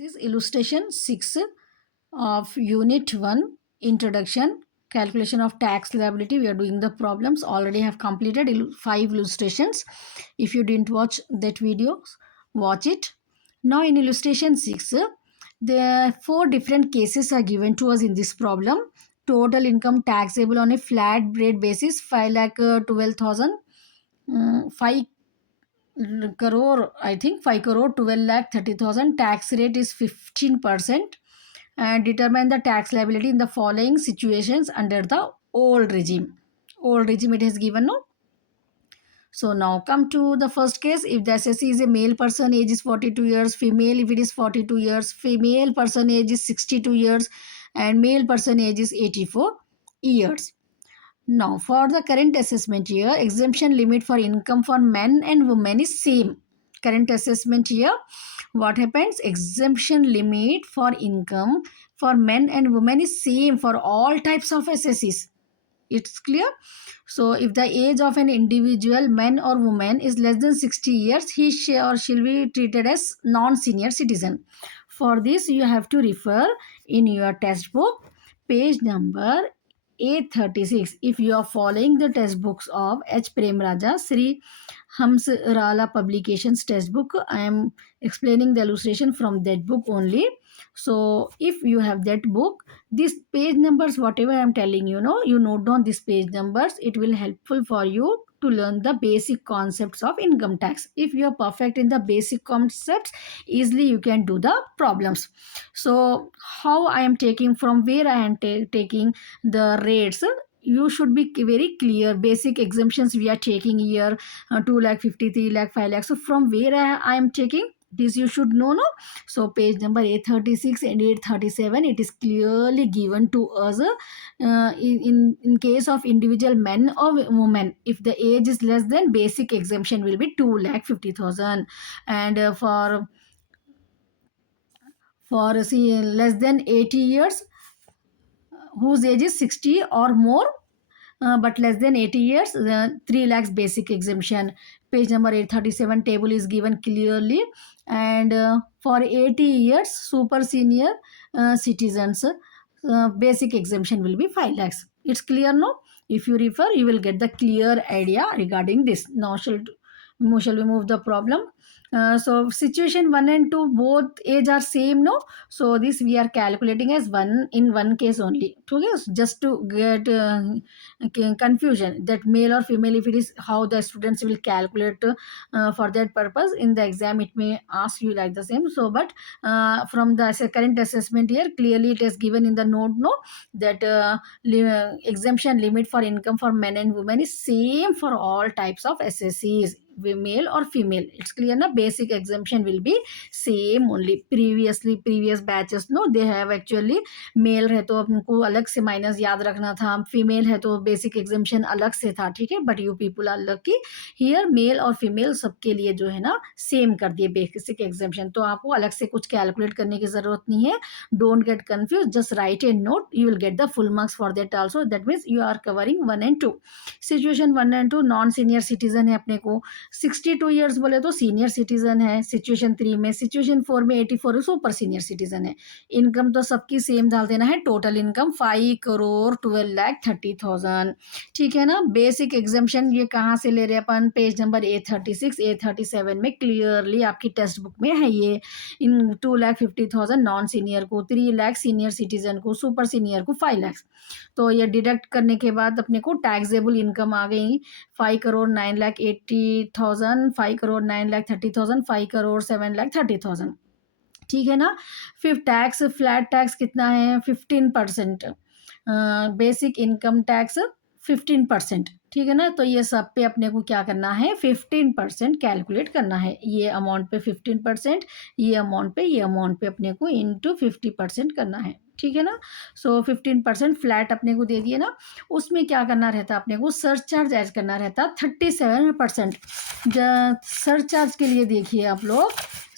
This is illustration 6 of unit 1, introduction, calculation of tax liability. We are doing the problems. Already have completed 5 illustrations. If you didn't watch that video, watch it. Now in illustration 6, the 4 different cases are given to us in this problem. Total income taxable on a flat rate basis 5,12,000, 5 crore, I think 5 crore 12,30,000. Tax rate is 15%, and determine the tax liability in the following situations under the old regime. Old regime it has given, no? So now come to the first case. If the assessee is a male person, age is 42 years, female if it is 42 years, female person age is 62 years, and male person age is 84 years. Now, for the current assessment year, exemption limit for income for men and women is same. Current assessment year, what happens? Exemption limit for income for men and women is same for all types of assessees. It's clear? So, if the age of an individual, man or woman, is less than 60 years, he or she will be treated as non-senior citizen. For this, you have to refer in your textbook, page number A36. If you are following the textbooks of H. Premraja, Sri Hamsrala Publications textbook, I am explaining the illustration from that book only. So, if you have that book, these page numbers, whatever I am telling you, you note down these page numbers. It will helpful for you to learn the basic concepts of income tax. If you are perfect in the basic concepts, easily you can do the problems. So how I am taking, from where I am taking the rates, you should be very clear. Basic exemptions we are taking here, 2 lakh 53 lakh 5 lakh. So from where I am taking this, you should know, no? So page number 836 and 837, it is clearly given to us. In case of individual men or women, if the age is less than, basic exemption will be 2,50,000, and for see less than 80 years, whose age is 60 or more, but less than 80 years, 3 lakhs basic exemption. Page number 837 table is given clearly. And for 80 years super senior citizens, basic exemption will be 5 lakhs. It's clear, no? If you refer, you will get the clear idea regarding this. Now shall we move the problem? So situation 1 and 2 both age are same, no? So this we are calculating as one in one case only. Okay, just to get confusion that male or female, if it is, how the students will calculate for that purpose. In the exam it may ask you like the same. So but from the current assessment here, clearly it is given in the note, no, that exemption limit for income for men and women is same for all types of SSCs, male or female. It's clear na? Basic exemption will be same only. Previous batches, no, they have actually male है तो हमको अलग से minus याद रखना था, female है तो बेसिक एग्जामिशन अलग से था, ठीक है. But you people are lucky, here male और फीमेल सबके लिए जो है ना सेम कर दिए बेसिक एग्जामिशन. तो आपको अलग से कुछ कैलकुलेट करने की जरूरत नहीं है. Don't get confuse, just write a note, you will get the full marks for that also. That means you are covering 1 and 2. Situation 1 and 2, non senior citizen है अपने को. 62 ईयर्स बोले तो सीनियर सिटीजन है सिचुएशन 3 में. Situation 4 में 84 super senior citizen है. Income तो सबकी सेम डाल देना है. टोटल इनकम 5 crore 12,30,000, ठीक है ना. बेसिक एग्जामिशन ये कहाँ से ले रहे हैं अपन? पेज नंबर 836 837 में क्लियरली आपकी टेक्स्ट बुक में है ये. इन 2,50,000 नॉन सीनियर को, 3 लाख सीनियर सिटीजन को, सुपर सीनियर को 5 लाख. तो ये डिडक्ट करने के बाद अपने को टैक्सेबल इनकम आ गई 5 crore 9,80,000, 5 crore 9,30,000, 5 crore 7,30,000, ठीक है ना. फिर टैक्स, फ्लैट टैक्स कितना है? 15%. बेसिक इनकम टैक्स 15%, ठीक है ना. तो ये सब पे अपने को क्या करना है? 15% कैलकुलेट करना है. ये अमाउंट पे 15%, ये अमाउंट पे अपने को इंटू 50% करना है, ठीक है ना. सो 15% फ्लैट अपने को दे दिए ना. उसमें क्या करना रहता अपने को? सरचार्ज ऐड करना रहता 37%. सरचार्ज के लिए देखिए आप लोग,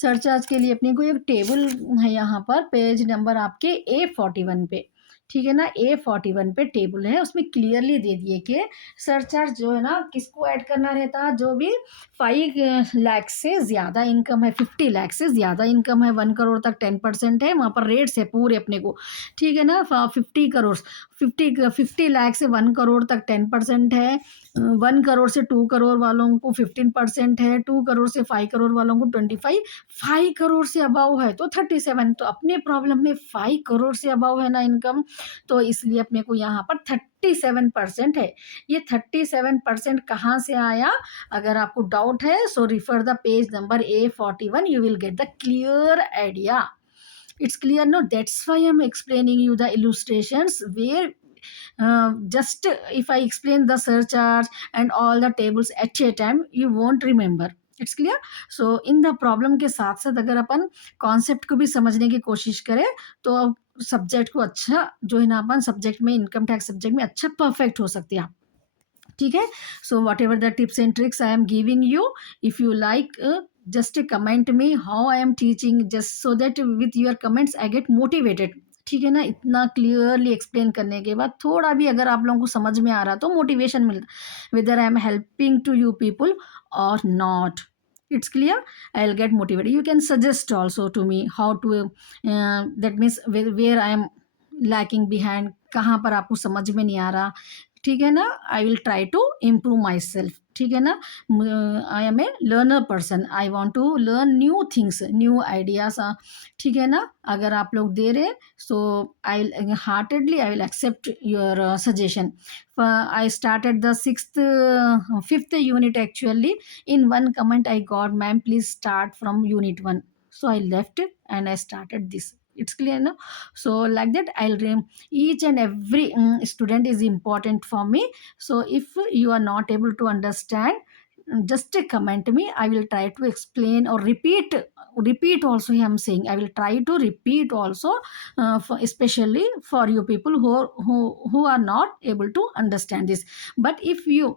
सरचार्ज के लिए अपने को एक टेबल है यहाँ पर, पेज नंबर आपके A41 पे. ठीक है ना। A41 पे टेबल है, उसमें क्लियरली दे दिए कि सरचार्ज जो है ना किसको ऐड करना रहता है, जो भी 5 लाख से ज़्यादा इनकम है, 50 लाख से ज़्यादा इनकम है, 1 करोड़ तक 10% है, वहाँ पर रेट्स है पूरे अपने को, ठीक है ना। 50 लाख से 1 करोड़ तक 10% है, 1 करोड़ से 2 करोड़ वालों को 15% है, 2 करोड़ से 5 करोड़ वालों को 25, 5 करोड़ से अबव है तो 37। तो अपने प्रॉब्लम में 5 करोड़ से अबव है ना इनकम, तो इसलिए अपने को यहाँ पर 37% है। ये 37% कहाँ से आया, अगर आपको डाउट है so refer the page number A41, you will get the clear idea. It's clear, no? That's why I'm explaining you the illustrations where just if I explain the surcharge and all the tables at a time, you won't remember. It's clear. So in the problem के साथ साथ अगर अपन concept को भी समझने की कोशिश करें तो सब्जेक्ट को अच्छा जो है ना, अपन सब्जेक्ट में, इनकम टैक्स सब्जेक्ट में अच्छा परफेक्ट हो सकते हैं आप. ठीक है. So what ever the tips and tricks I am giving you, if you like just comment me how I am teaching, just so that with your comments I get motivated. ठीक है ना. इतना क्लियरली एक्सप्लेन करने के बाद थोड़ा भी अगर आप लोगों को समझ में आ रहा तो मोटिवेशन मिलता, whether I am helping to you people or not. It's clear. I'll get motivated. You can suggest also to me how to that means where I am lacking behind, कहाँ पर आपको समझ में नहीं आ रहा. ठीक है ना. I will try to improve myself. ठीक है ना. I am a learner person, I want to learn new things, new ideas. ठीक है ना. अगर आप लोग दे रहे सो I heartedly I will accept your suggestion. I started the fifth unit actually. In one comment I got, ma'am please start from unit 1. So I left it and I started this. It's clear now. So like that each and every student is important for me. So if you are not able to understand, just comment me. I will try to explain or repeat also. I am saying I will try to repeat also, especially for you people who are not able to understand this. But if you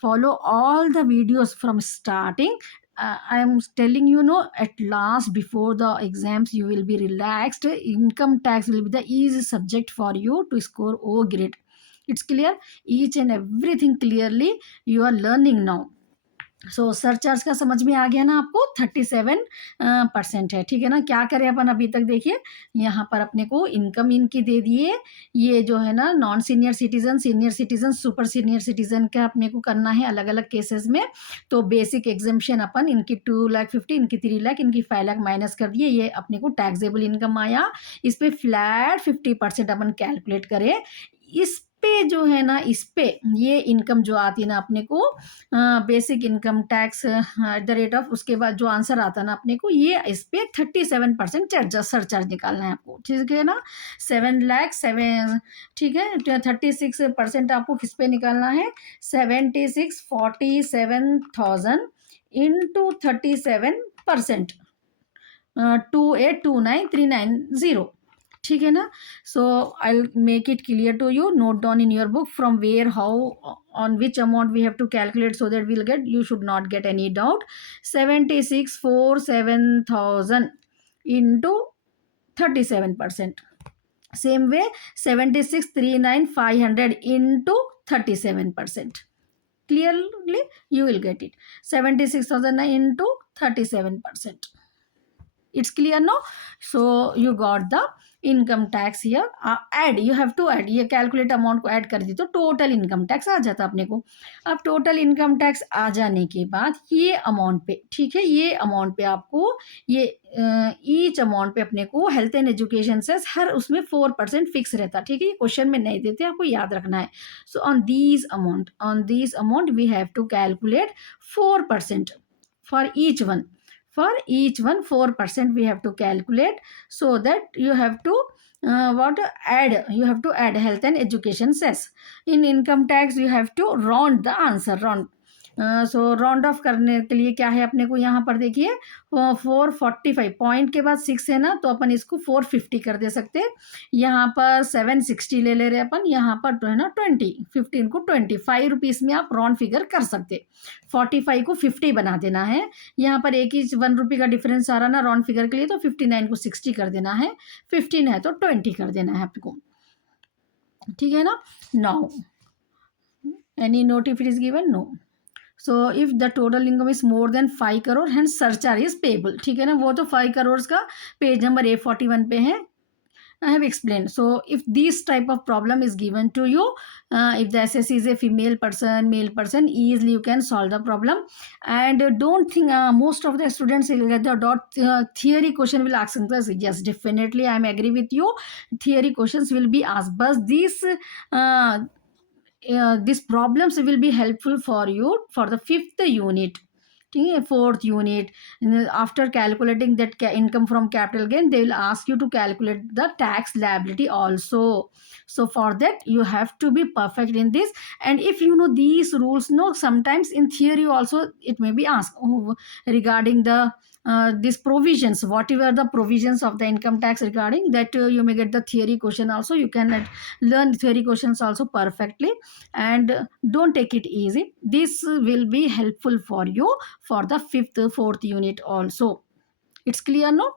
follow all the videos from starting, I am telling you, no, at last before the exams you will be relaxed. Income tax will be the easy subject for you to score O grade. It's clear. Each and everything clearly you are learning now. So surcharge का समझ में आ गया ना आपको. 37% है. ठीक है ना. क्या करें अपन अभी तक, देखिए यहाँ पर अपने को इनकम इनकी दे दिए. ये जो है ना non senior citizen, senior citizen, super senior citizen का अपने को करना है अलग अलग केसेस में. तो बेसिक एग्जेम्पशन अपन इनकी 2,50,000, इनकी 3 लाख, इनकी 5 लाख माइनस कर दिए. ये अपने को टैक्सेबल इनकम आया. इस पर फ्लैट 50% अपन कैलकुलेट करें. इस पे जो है ना, इस पे ये इनकम जो आती है ना अपने को, basic income tax at the rate of, उसके बाद जो आंसर आता है ना अपने को, ये इस पे 37% सरचार्ज निकालना है आपको. ठीक है ना. 7 लाख 7, ठीक है. 36% आपको किस पे निकालना है, 47,47,000 इंटू 37%, 2829,390. ठीक है ना. So I make it clear to you. Note down in your book from where, how, on which amount we have to calculate, so that we'll get, you should not get any doubt. 76,47,000 into 37%. Same way 76,39,500 into 37%. Clearly you will get it. 76,000 into 37%. It's clear now. So you got the income tax here. Add, you have to add. ये calculate amount को add कर दी तो total income tax आ जाता अपने को. अब total income tax आ जाने के बाद ये अमाउंट पे, ठीक है, ये अमाउंट पे आपको ये ईच अमाउंट पे अपने को हेल्थ एंड एजुकेशन से हर उसमें 4% फिक्स रहता. ठीक है. ये क्वेश्चन में नहीं देते, आपको याद रखना है. So on this amount we have to calculate 4% for each one. For each one 4% we have to calculate, so that you have to you have to add health and education cess. In income tax you have to round the answer. So round of करने के लिए क्या है अपने को, यहाँ पर देखिए 445 पॉइंट के बाद 6 है ना, तो अपन इसको 450 कर दे सकते हैं. यहाँ पर 760 ले रहे अपन. यहाँ पर तो है ना 15 को 25 रुपीज़ में आप राउंड फिगर कर सकते. 45 को 50 बना देना है. यहाँ पर एक ही 1 रुपये का डिफरेंस आ रहा ना राउंड फिगर के लिए, तो 59 को 60 कर देना है. 15 है तो 20 कर देना है आपको. ठीक है ना. Now any note if it is given, no. So if the total income is more than 5 crore and surcharge is payable. ठीक है ना, वो तो 5 करोड़ का पेज नंबर A41 पे है. I have explained. So, if this type of problem is given to you, if the SSC is a female person, male person, easily you can solve the problem. And don't think most of the students will get the dot theory question will ask us. Yes, definitely, I am agree with you. Theory questions will be asked, but these problems will be helpful for you for the fifth unit. ठीक है, fourth unit. After calculating that income from capital gain, they will ask you to calculate the tax liability also. So for that you have to be perfect in this. And if you know these rules, no, sometimes in theory also it may be asked regarding the these provisions, whatever the provisions of the income tax regarding that, you may get the theory question also. You can learn theory questions also perfectly. And don't take it easy, this will be helpful for you for the fifth fourth unit also. It's clear, no?